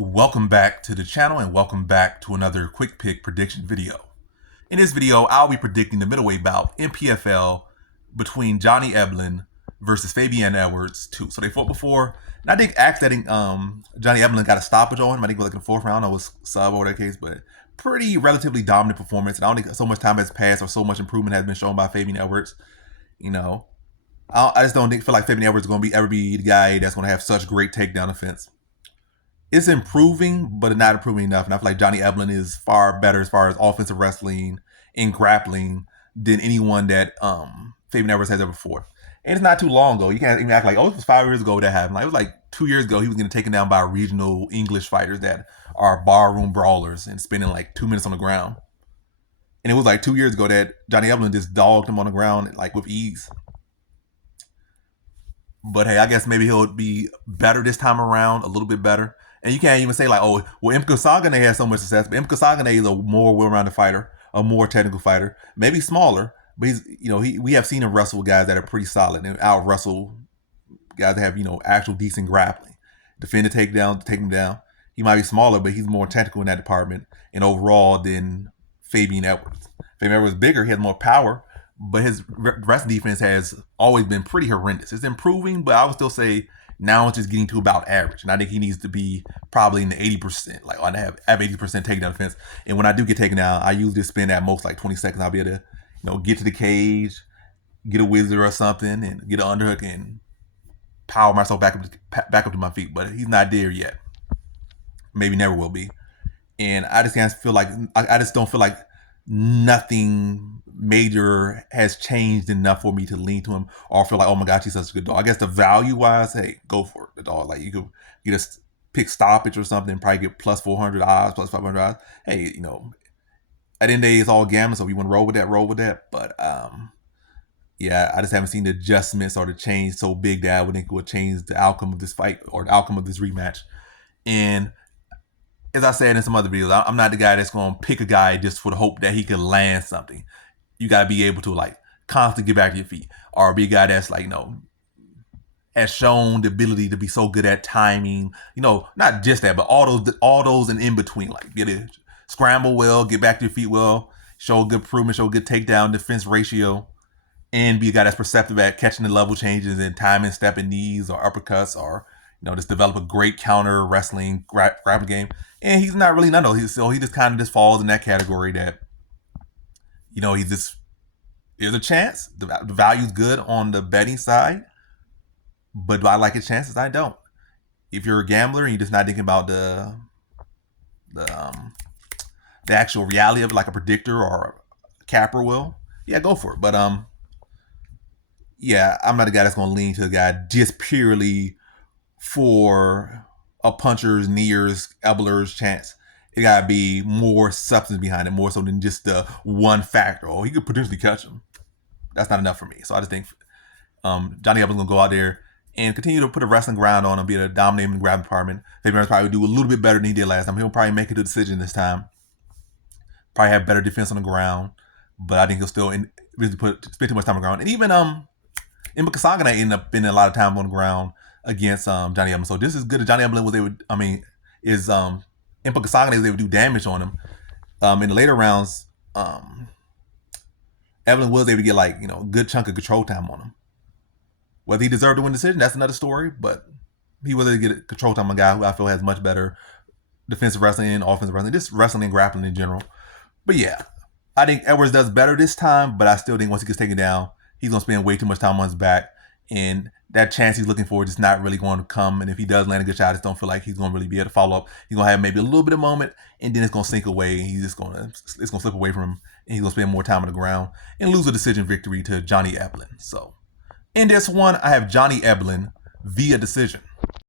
Welcome back to the channel and welcome back to another quick pick prediction video. In this video, I'll be predicting the middleweight bout in PFL between Johnny Eblen versus Fabian Edwards 2. So they fought before, and I think Johnny Eblen got a stoppage on him. I think it was like in the fourth round, it was sub or that case, but pretty relatively dominant performance. And I don't think so much time has passed or so much improvement has been shown by Fabian Edwards. I just don't feel like Fabian Edwards is going to ever be the guy that's going to have such great takedown defense. It's improving, but not improving enough. And I feel like Johnny Eblen is far better as far as offensive wrestling and grappling than anyone that Fabian Edwards has ever fought. And it's not too long ago. You can't even act like, oh, it was 5 years ago that happened. Like, it was like 2 years ago he was getting taken down by regional English fighters that are barroom brawlers and spending like 2 minutes on the ground. And it was like 2 years ago that Johnny Eblen just dogged him on the ground like with ease. But hey, I guess maybe he'll be better this time around, a little bit better. And you can't even say like, oh, well, Imka Sagane has so much success, but Imka Sagane is a more well-rounded fighter, a more technical fighter, maybe smaller, but we have seen him wrestle with guys that are pretty solid and out wrestle guys that have actual decent grappling, defend the takedown, take him down. He might be smaller, but he's more technical in that department and overall than Fabian Edwards. Fabian Edwards is bigger, he has more power, but his wrestling defense has always been pretty horrendous. It's improving, but I would still say now it's just getting to about average. And I think he needs to be probably in the 80%. Like I have 80% takedown defense. And when I do get taken down, I usually spend at most like 20 seconds. I'll be able to, get to the cage, get a wizard or something, and get an underhook and power myself back up to my feet. But he's not there yet. Maybe never will be. And I just can't feel like I just don't feel like nothing major has changed enough for me to lean to him or feel like, oh my gosh, he's such a good dog. I guess the value wise, hey, go for it. The dog, like you could just pick stoppage or something, probably get plus 400 odds, plus 500 odds. Hey, at the end of the day, it's all gambling. So if you want to roll with that. But yeah, I just haven't seen the adjustments or the change so big that I would think it would change the outcome of this fight or the outcome of this rematch. And as I said in some other videos, I'm not the guy that's going to pick a guy just for the hope that he can land something. You got to be able to like constantly get back to your feet, or be a guy that's like, has shown the ability to be so good at timing, not just that, but all those and in between, like get it, scramble well, get back to your feet well, show a good improvement, show a good takedown defense ratio, and be a guy that's perceptive at catching the level changes and timing, stepping knees or uppercuts, or just develop a great counter wrestling grappling game. And he's not really none of those. So he just kind of just falls in that category that, there's a chance. The value's good on the betting side, but do I like his chances? I don't. If you're a gambler and you're just not thinking about the actual reality of it, like a predictor or a capper will, yeah, go for it. But yeah, I'm not a guy that's going to lean to a guy just purely for a puncher's, kneer's, elbowler's chance. It gotta be more substance behind it, more so than just the one factor. Oh, he could potentially catch him. That's not enough for me. So I just think Johnny Eblen's gonna go out there and continue to put a wrestling ground on him, be a dominating grab department. Fabian Edwards probably do a little bit better than he did last time. He'll probably make it to the decision this time. Probably have better defense on the ground, but I think he'll still spend too much time on the ground. And even Imka Sagane ended up spending a lot of time on the ground against Johnny Eblen. So just as good as Johnny Eblen was able, Imka Sagane was able to do damage on him. In the later rounds, Eblen was able to get a good chunk of control time on him. Whether he deserved to win the decision, that's another story. But he was able to get control time on a guy who I feel has much better defensive wrestling and offensive wrestling, just wrestling and grappling in general. But yeah, I think Edwards does better this time. But I still think once he gets taken down, he's gonna spend way too much time on his back, and that chance he's looking for is just not really going to come. And if he does land a good shot, I just don't feel like he's going to really be able to follow up. He's going to have maybe a little bit of moment, and then it's going to sink away. And it's going to slip away from him, and he's going to spend more time on the ground and lose a decision victory to Johnny Eblen. So in this one, I have Johnny Eblen via decision.